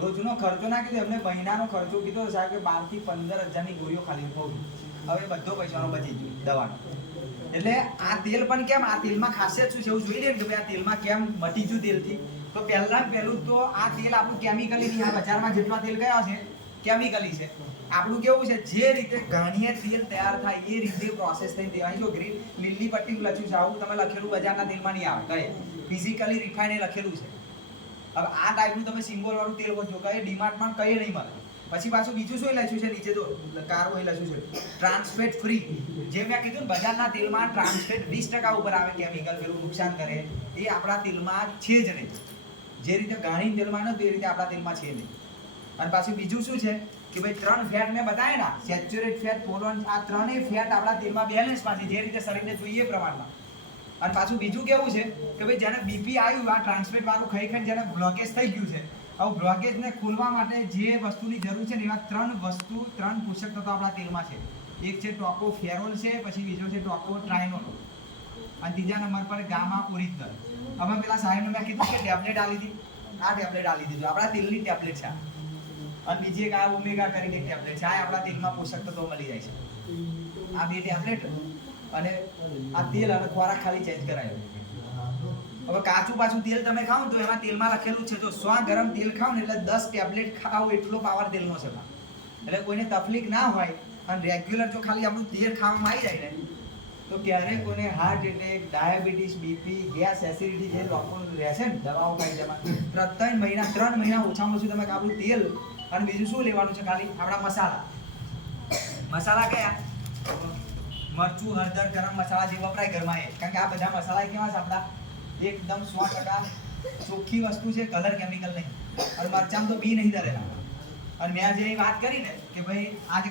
રોજનો ખર્ચો ના કીધો, એમને મહિનાનો ખર્ચો કીધો સાહેબ કે 12 થી 15,000ની ગોળીઓ ખાલી ખોવી. હવે બધો પૈસાનો બચી ગયો દવાનો. એટલે આ તેલ પણ કેમ, આ તેલમાં ખાસિયત શું છે એવું જોઈ લે કે ભાઈ આ તેલમાં કેમ મટી ગયું તેલથી. તો પહેલું તો આ તેલ આપણું કેમિકલી નહીં, આ બજારમાં જેટલા તેલ કયા છે કેમિકલી છે. આપણું કેવું છે, જે રીતે ઘાણીએ તેલ તૈયાર થાય એ રીતે પ્રોસેસ થઈને દેવાની. જો ગ્રીન લીલી પટ્ટી લખ્યું છે, આવું તમે લખેલું બજારના તેલમાં નહીં આવે, કઈ ફિઝિકલી રિફાઇન લખેલું છે. હવે આ ટાઈપનું તમે સિમ્બોલ વાળું તેલ ગોતો, કઈ ડીમાર્ટમાં કઈ નહીં મળે. પછી પાછું બીજું શું લખ્યું છે નીચે, જો કાર્બો લખ્યું છે ટ્રાન્સફેટ ફ્રી. જે મેં કીધું ને બજારના તેલમાં ટ્રાન્સફેટ 20% ઉપર આવે કેમિકલ, પેલું નુકસાન કરે, એ આપણા તેલમાં છે જ નહીં. જે રીતે ઘાણી તેલમાં ન તે રીતે આપણા તેલમાં છે નહીં. અને પાછું બીજું શું છે કે ભાઈ 3 ફેટ મેં બતાવ્યા ના, સેચ્યુરેટ ફેટ, પોલોન, આ ત્રણેય ફેટ આપણા તેલમાં બેલેન્સમાં છે, જે રીતે શરીરને જોઈએ પ્રમાણમાં. અને પાછું બીજું કેવું છે કે ભાઈ જેને બીપી આવ્યું, આ ટ્રાન્સફેટ વાળું ખાઈ ખાઈને જેને બ્લોકેજ થઈ ગયું છે, આવું બ્લોકેજને ખોલવા માટે જે વસ્તુની જરૂર છે ને એવા 3 પોષક તત્વો આપણા તેલમાં છે. એક છે ટોકોફેરોલ છે, પછી બીજો છે ટોકોટ્રાઇનોલ, અને ત્રીજા નંબર પર ગામા ઓરિજિનલ. હવે પેલા સાહેબને મેં કીધું કે ટેબ્લેટ આલી હતી, આ ટેબ્લેટ આલી દીધું, આપણા તેલની ટેબ્લેટ છે. અને બીજી એક આ ઓમેગા કરીને ટેબ્લેટ છે, આ આપણા તેલમાં પોષક તત્વો મળી જાય છે. આ 2 ટેબ્લેટ અને આ તેલ અને ખોરાક ખાલી ચેન્જ કરાયો. હવે કાચું પાછું તેલ તમે ખાઓ તો એમાં તેલમાં લખેલું છે, જો 100 ગરમ તેલ ખાઓ ને એટલે 10 ટેબ્લેટ ખાઓ, એટલો પાવર તેલનો છે. એટલે કોઈને તકલીફ ના હોય અને રેગ્યુલર જો ખાલી આપણું તેલ ખાવામાં આવી જાય ને તો ક્યારેય કોઈને heart attack, diabetes, BP, gas, acidity જે લોકો રહે છે ને દવાઓ ખાઈ તેમાં 3 મહિના ઓછામાં ઓછું તમે આપણું તેલ અને બીજું શું લેવાનું છે, ખાલી આપણા મસાલા કયા, મરચું, હળદર, ગરમ મસાલા જે વપરાય ઘરમાં, એ કારણ કે આ બધા મસાલા કેવા છે આપણા એકદમ 100% ચોખ્ખી વસ્તુ છે, કલર કેમિકલ નહીં. અને મરચાં તો બી નહીં દરેલા. અને મેં જે વાત કરી ને કે ભાઈ આ જે